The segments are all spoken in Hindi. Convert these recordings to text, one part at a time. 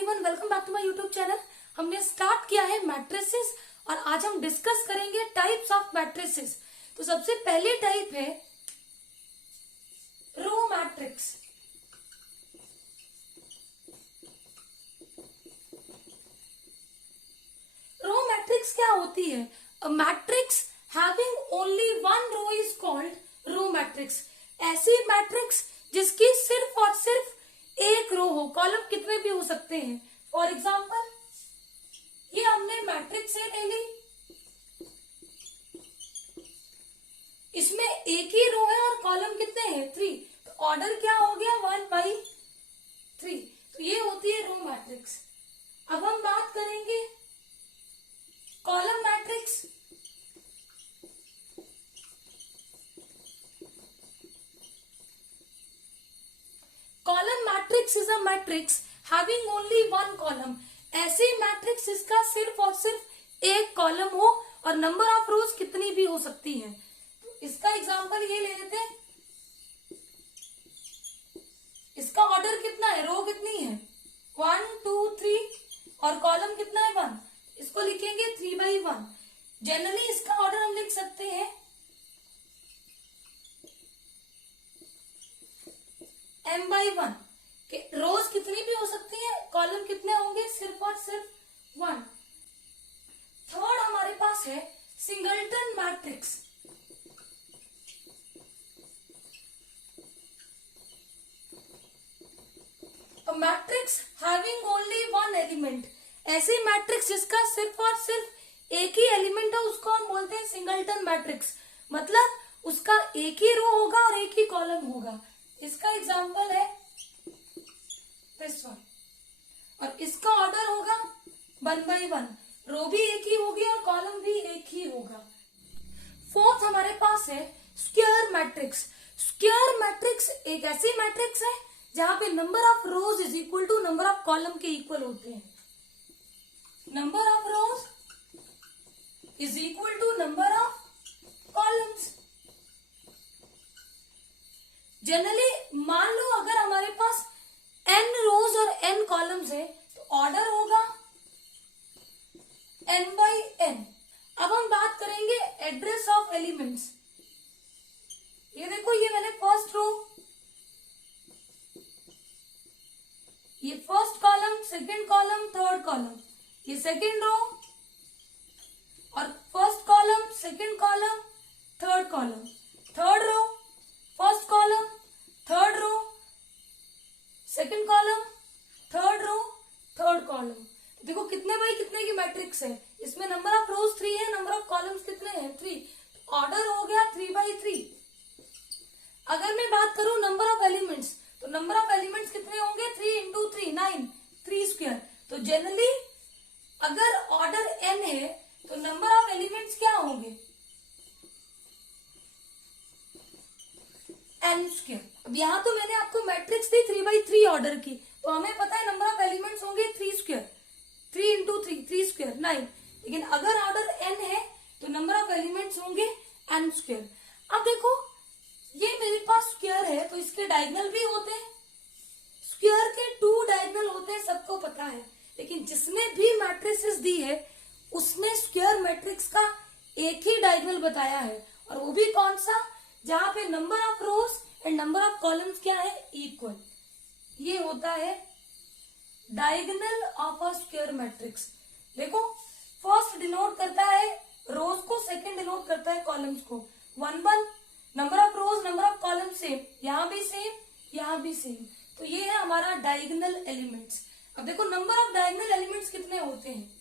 Everyone, welcome back to my YouTube channel. हमने स्टार्ट किया है मैट्रिसेस और आज हम डिस्कस करेंगे टाइप्स ऑफ मैट्रिसेस। तो सबसे पहली टाइप है रो मैट्रिक्स। रो मैट्रिक्स क्या होती है? A matrix having only one row is called row matrix. ऐसी मैट्रिक्स जिसकी सिर्फ और सिर्फ एक रो हो। कॉलम कितने भी हो सकते हैं। फॉर एग्जाम्पल ये हमने मैट्रिक्स ए ले ली, इसमें एक ही रो है और कॉलम कितने हैं? 3। तो ऑर्डर क्या हो गया? 1/3। तो ये होती है रो मैट्रिक्स। अब हम बात करेंगे column matrix. Column matrix is a matrix having only one column. ऐसे मैट्रिक्स जिसका सिर्फ और सिर्फ एक कॉलम हो और नंबर ऑफ रोज कितनी भी हो सकती है। तो इसका एग्जांपल ये ले लेते हैं। इसका ऑर्डर कितना है? रो कितनी है? 1 2 3 और कॉलम कितना है? 1। इसको लिखेंगे 3/1। जनरली इसका ऑर्डर हम लिख सकते हैं m/1 कि रोज कितनी भी हो सकती है, कॉलम कितने होंगे? सिर्फ और सिर्फ 1। थर्ड हमारे पास है सिंगलटन मैट्रिक्स। अ matrix having only one element. ऐसी मैट्रिक्स जिसका सिर्फ और सिर्फ एक ही एलिमेंट है उसको हम बोलते हैं सिंगलटन मैट्रिक्स। मतलब उसका एक ही रो होगा और एक ही कॉलम होगा। इसका एग्जांपल है दिस वन और इसका ऑर्डर होगा 1/1। रो भी एक ही होगी और कॉलम भी एक ही होगा। फोर्थ हमारे पास है स्क्वायर मैट्रिक्स। स्क्वायर मैट्रिक्स एक ऐसी मैट्रिक्स है जहां पे number of rows is equal to number of column के इक्वल होते हैं। Number of rows is equal to number of columns. Generally मान लो अगर हमारे पास n रोज और n कॉलम्स है तो ऑर्डर होगा n/n। अब हम बात करेंगे एड्रेस ऑफ एलिमेंट्स। ये देखो, ये मैंने फर्स्ट रो, ये first column, second column, third column, ये सेकंड रो और first column, second column, third column, third row, first column, third row, second column, third row, third column. देखो कितने बाई कितने की मैट्रिक्स है। इसमें नंबर ऑफ रोज 3 है, नंबर ऑफ कॉलम्स कितने हैं? 3। ऑर्डर हो गया 3/3। अगर मैं बात करूं नंबर ऑफ एलिमेंट्स तो नंबर ऑफ एलिमेंट्स कितने होंगे? 3 × 3 9, 3 स्क्वायर। तो जनरली अगर ऑर्डर n है तो नंबर ऑफ एलिमेंट्स क्या होंगे? n²। अब यहाँ तो मैंने आपको मैट्रिक्स दी 3/3 ऑर्डर की, तो हमें पता है नंबर ऑफ एलिमेंट्स होंगे 3²। 3 × 3 3² 9। लेकिन अगर ऑर्डर n है तो नंबर ऑफ एलिमेंट्स होंगे n²। अब देखो ये मेरे पास स्क्वायर है तो इसके डायगोनल भी होते हैं। स्क्वायर के 2 डायगोनल होते हैं, सबको पता है। लेकिन जिसने भी मैट्रिसेस दी है उसने स्क्वायर मैट्रिक्स का एक ही डायगोनल बताया है, और वो भी कौन सा? जहां पे number of rose and number of columns क्या है? इक्वल। ये होता है diagonal of a square matrix. देखो फर्स्ट डिनोट करता है रोज को, सेकंड डिनोट करता है कॉलम्स को। 1/1 number of rose, number of column same, यहां भी सेम, यहां भी सेम। तो ये है हमारा डायगोनल एलिमेंट्स। अब देखो नंबर ऑफ डायगोनल एलिमेंट्स कितने होते हैं?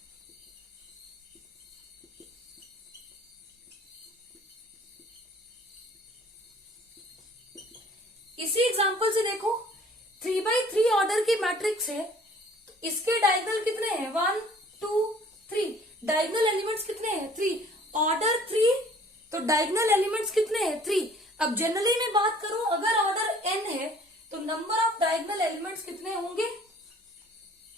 इसी एग्जांपल से देखो 3/3 ऑर्डर की मैट्रिक्स है तो इसके डायगोनल कितने हैं? 1 2 3। डायगोनल एलिमेंट्स कितने हैं? 3। ऑर्डर 3 तो डायगोनल एलिमेंट्स कितने हैं? 3। अब जनरली मैं बात करूं अगर ऑर्डर n है तो नंबर ऑफ डायगोनल एलिमेंट्स कितने होंगे?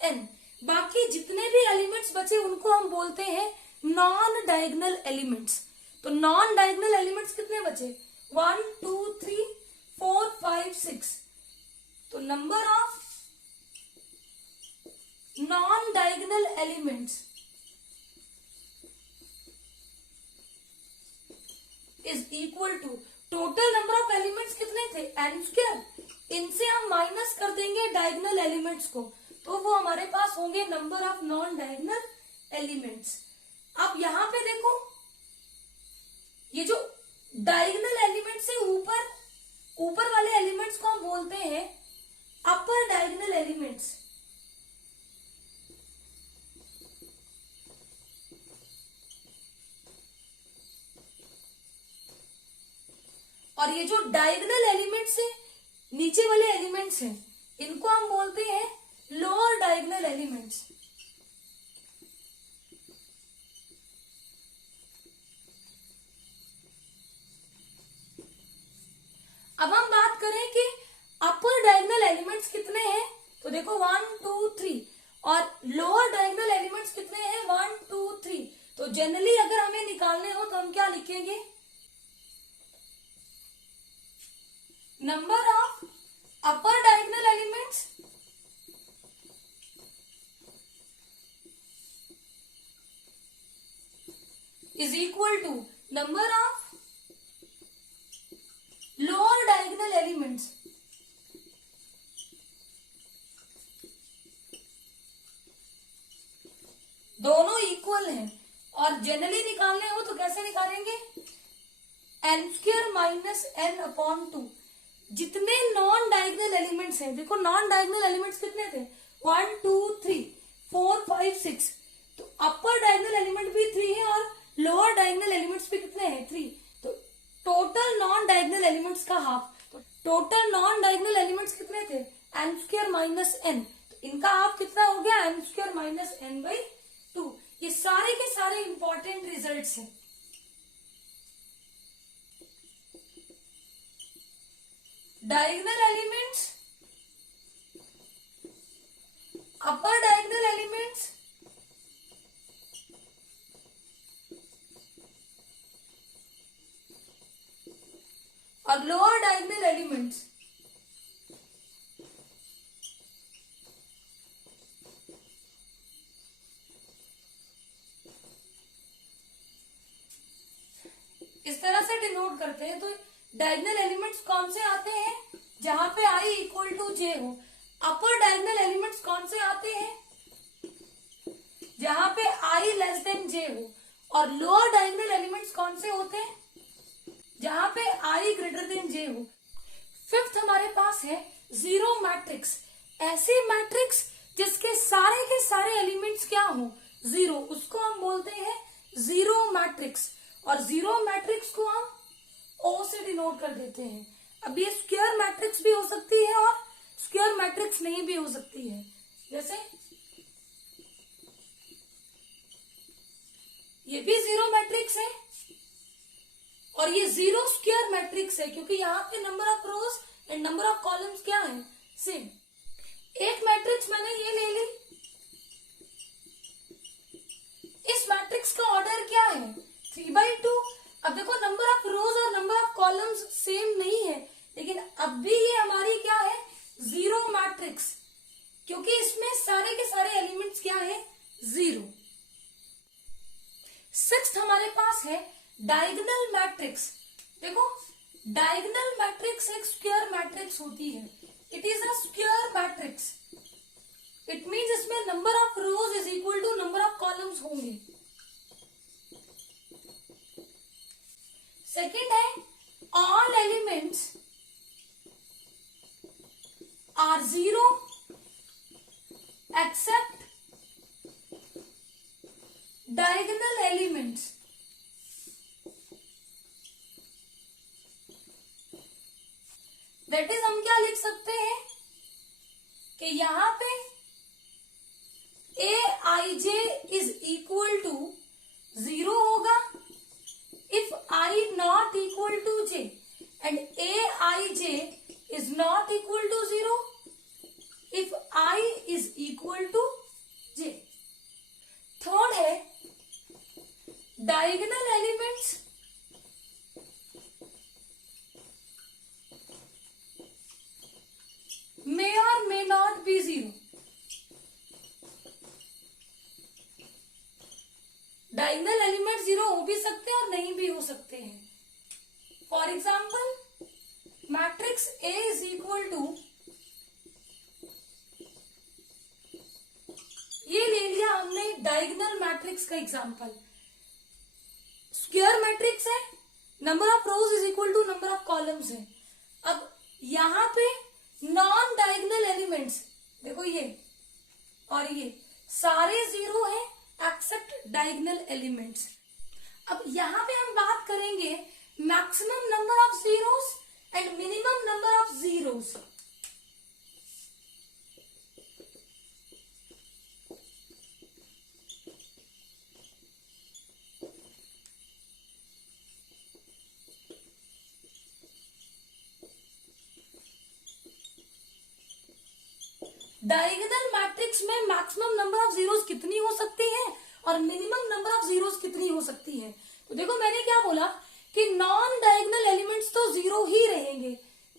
n। बाकी जितने भी एलिमेंट्स बचे उनको हम बोलते हैं नॉन डायगोनल एलिमेंट्स। तो नॉन डायगोनल एलिमेंट्स कितने बचे? 1 2 3 4 5 6। तो number of non diagonal elements is equal to total number of elements कितने थे n स्क्वायर, इनसे हम माइनस कर देंगे डायगोनल एलिमेंट्स को, तो वो हमारे पास होंगे number of non diagonal elements. अब यहां पे देखो, ये जो डायगोनल एलिमेंट्स से ऊपर वाले एलिमेंट्स को हम बोलते हैं अपर डायगोनल एलिमेंट्स। और ये जो डायगोनल एलिमेंट्स है, नीचे वाले एलिमेंट्स हैं, इनको हम बोलते हैं लोअर डायगोनल एलिमेंट्स। अब हम बात करें कि अपर डायगोनल एलिमेंट्स कितने हैं, तो देखो 1 2 3, और लोअर डायगोनल एलिमेंट्स कितने हैं 1 2 3। तो जनरली अगर हमें निकालने हो तो हम क्या लिखेंगे, number of upper diagonal elements is equal to number of lower diagonal elements. दोनों इक्वल हैं, और जनरली निकालने हो तो कैसे निकालेंगे, n square minus n upon 2। जितने नॉन डायगोनल एलिमेंट्स हैं, देखो नॉन डायगोनल एलिमेंट्स कितने थे 1 2 3 4 5 6, तो अपर डायगोनल एलिमेंट भी 3 है और लोअर डायगोनल एलिमेंट्स भी कितने हैं 3। तो टोटल नॉन डायगोनल एलिमेंट्स का हाफ, तो टोटल नॉन डायगोनल एलिमेंट्स कितने थे n स्क्वायर माइनस n, तो इनका हाफ कितना हो गया n square minus n by 2। ये सारे के सारे इंपॉर्टेंट रिजल्ट्स हैं। डायगोनल एलिमेंट्स, अपर डायगोनल एलिमेंट्स, और लोअर डायगोनल एलिमेंट्स। इस तरह से डिनोट करते हैं। तो डायगोनल एलिमेंट्स कौन से आते हैं, जहां पे i इक्वल टू j हो। अपर डायगोनल एलिमेंट्स कौन से आते हैं, जहां पे i लेस देन j हो। और लोअर डायगोनल एलिमेंट्स कौन से होते हैं, जहां पे i ग्रेटर देन j हो। फिफ्थ हमारे पास है जीरो मैट्रिक्स। ऐसी मैट्रिक्स जिसके सारे के सारे एलिमेंट्स क्या हो जीरो, उसको हम बोलते हैं जीरो मैट्रिक्स। और जीरो मैट्रिक्स को हम O से डिनोट कर देते हैं। अब ये स्क्वायर मैट्रिक्स भी हो सकती है और स्क्वायर मैट्रिक्स नहीं भी हो सकती है। जैसे ये भी जीरो मैट्रिक्स है और ये जीरो स्क्वायर मैट्रिक्स है, क्योंकि यहाँ पे number of rose and number of columns क्या है सेम। एक मैट्रिक्स मैंने ये ले ली, इस मैट्रिक्स का ऑर्डर क्या है 3/2। अब देखो नंबर ऑफ रोज और नंबर ऑफ कॉलम्स सेम नहीं है, लेकिन अब भी ये हमारी क्या है जीरो मैट्रिक्स, क्योंकि इसमें सारे के सारे एलिमेंट्स क्या है जीरो। सिक्स्थ हमारे पास है डायगोनल मैट्रिक्स। देखो डायगोनल मैट्रिक्स एक स्क्वायर मैट्रिक्स होती है, it is a square matrix. It means इसमें number of rows is equal to number of columns होंगे। सेकेंड है all elements are zero except diagonal elements. That is हम क्या लिख सकते हैं कि यहां पे a i j is equal to zero होगा if I not equal to j and aij is not equal to 0 if I is equal to j। Third है diagonal elements may or may not be 0। Diagonal element zero हो भी सकते हैं और नहीं भी हो सकते हैं। For example matrix A is equal to, ये ले लिया हमने डायगोनल मैट्रिक्स का एग्जांपल। स्क्वायर मैट्रिक्स है, number of rows is equal to number of columns है। अब यहां पे नॉन डायगोनल एलिमेंट्स देखो, ये और ये सारे जीरो है एक्सेप्ट डायगोनल एलिमेंट्स। अब यहां पे हम बात करेंगे maximum number of zeros and minimum number of zeros. Diagonal matrix में मैक्सिमम नंबर ऑफ जीरोस कितनी हो सकती है और मिनिमम नंबर ऑफ जीरोस कितनी हो सकती है। तो देखो मैंने क्या बोला कि नॉन डायगोनल एलिमेंट्स तो जीरो ही रहेंगे।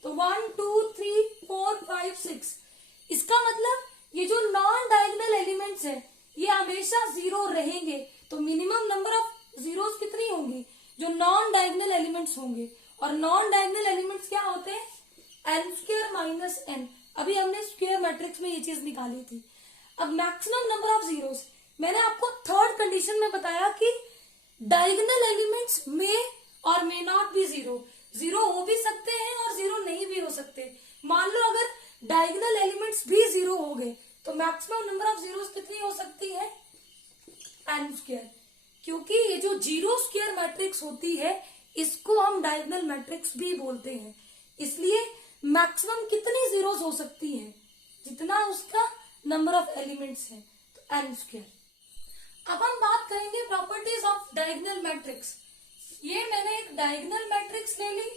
तो 1 2 3 4 5 6, इसका मतलब ये जो नॉन डायगोनल एलिमेंट्स है ये हमेशा जीरो रहेंगे। तो मिनिमम नंबर ऑफ जीरोस कितनी होंगी, जो नॉन डायगोनल एलिमेंट्स होंगे। और नॉन डायगोनल एलिमेंट्स क्या होते हैं, n स्क्वायर माइनस n। अभी हमने स्क्वायर मैट्रिक्स में ये चीज निकाली थी। अब मैक्सिमम नंबर ऑफ जीरोस, मैंने आपको थर्ड कंडीशन में बताया कि डायगोनल एलिमेंट्स में और may not be zero, zero हो भी सकते हैं और जीरो नहीं भी हो सकते। मान लो अगर डायगोनल एलिमेंट्स भी जीरो हो गए तो मैक्सिमम नंबर ऑफ जीरोस कितनी हो सकती है, n स्क्वायर। क्योंकि ये जो जीरो स्क्वायर मैट्रिक्स होती है इसको हम डायगोनल मैट्रिक्स भी बोलते हैं। इसलिए मैक्सिमम कितनी जीरोस हो सकती है, जितना उसका नंबर ऑफ एलिमेंट्स है, तो n स्क्वायर। अब हम बात करेंगे प्रॉपर्टीज ऑफ डायगोनल मैट्रिक्स। ये मैंने एक डायगोनल मैट्रिक्स ले ली,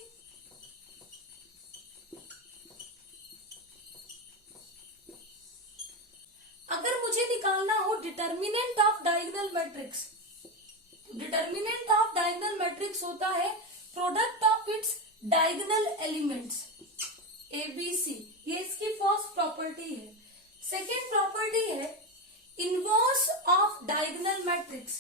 अगर मुझे निकालना हो determinant of diagonal matrix, determinant of diagonal matrix होता है product of its diagonal elements ABC, ये इसकी फर्स्ट प्रॉपर्टी है। सेकेंड प्रॉपर्टी है इनवर्स ऑफ डायगोनल मैट्रिक्स।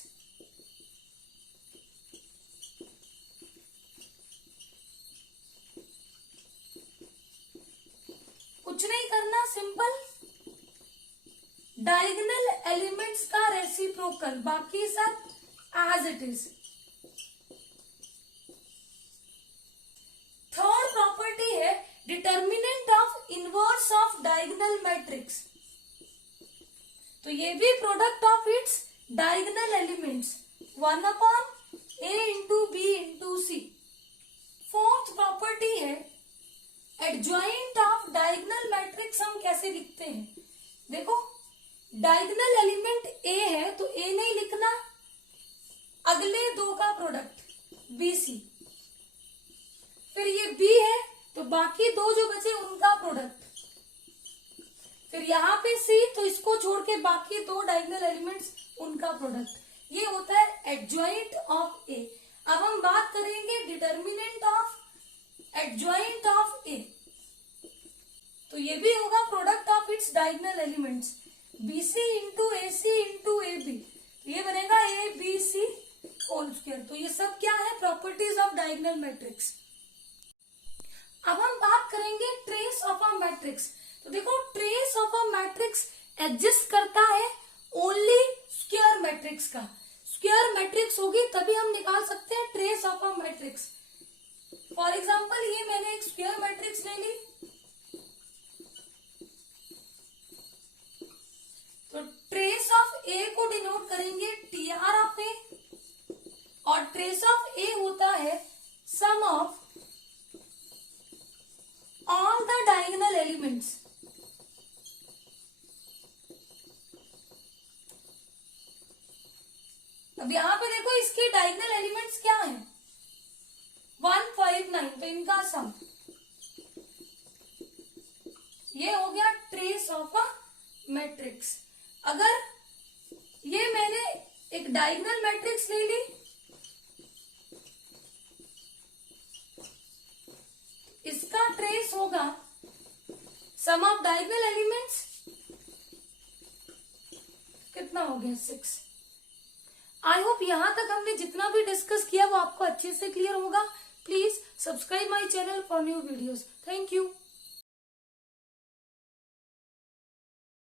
कुछ नहीं करना, सिंपल डायगोनल एलिमेंट्स का रेसिप्रोकल, बाकी सब as it is. Third property है determinant of inverse of diagonal matrix, तो ये भी product of its diagonal elements 1/a into b into c. Fourth property है एडजॉइंट ऑफ डायगोनल मैट्रिक्स। हम कैसे लिखते हैं, देखो डायगोनल एलिमेंट a है तो a नहीं लिखना, अगले दो का प्रोडक्ट BC, फिर ये B है तो बाकी दो जो बचे उनका प्रोडक्ट, फिर यहाँ पे C तो इसको छोड़ के बाकी दो डायगोनल एलिमेंट्स उनका प्रोडक्ट। ये होता है एडजॉइंट ऑफ A। अब हम बात करेंगे determinant of adjoint of A, तो ये भी होगा product of its diagonal elements BC into AC into AB, तो ये बनेगा ABC होल स्क्वायर। तो ये सब क्या है, प्रॉपर्टीज ऑफ डायगोनल मैट्रिक्स। अब हम बात करेंगे ट्रेस ऑफ अ मैट्रिक्स। तो देखो trace of a matrix exist करता है ओनली स्क्वायर मैट्रिक्स का। स्क्वायर मैट्रिक्स होगी तभी हम निकाल सकते हैं trace of a matrix. For example ये मैंने एक स्क्वायर मैट्रिक्स ले ली, तो ट्रेस ऑफ ए को डिनोट करेंगे TR ऑफ ए, और ट्रेस ऑफ ए होता है सम of all the diagonal elements। अब यहां पे देखो इसके डायगोनल एलिमेंट्स क्या हैं, 1 5 9, तो इनका सम, ये हो गया ट्रेस ऑफ अ मैट्रिक्स। अगर ये मैंने एक डायगोनल मैट्रिक्स ले ली, इसका ट्रेस होगा सम ऑफ डायगोनल एलिमेंट्स, कितना हो गया 6। आई होप यहाँ तक हमने जितना भी डिस्कस किया वो आपको अच्छे से क्लियर होगा. Please subscribe my channel for new videos. Thank you.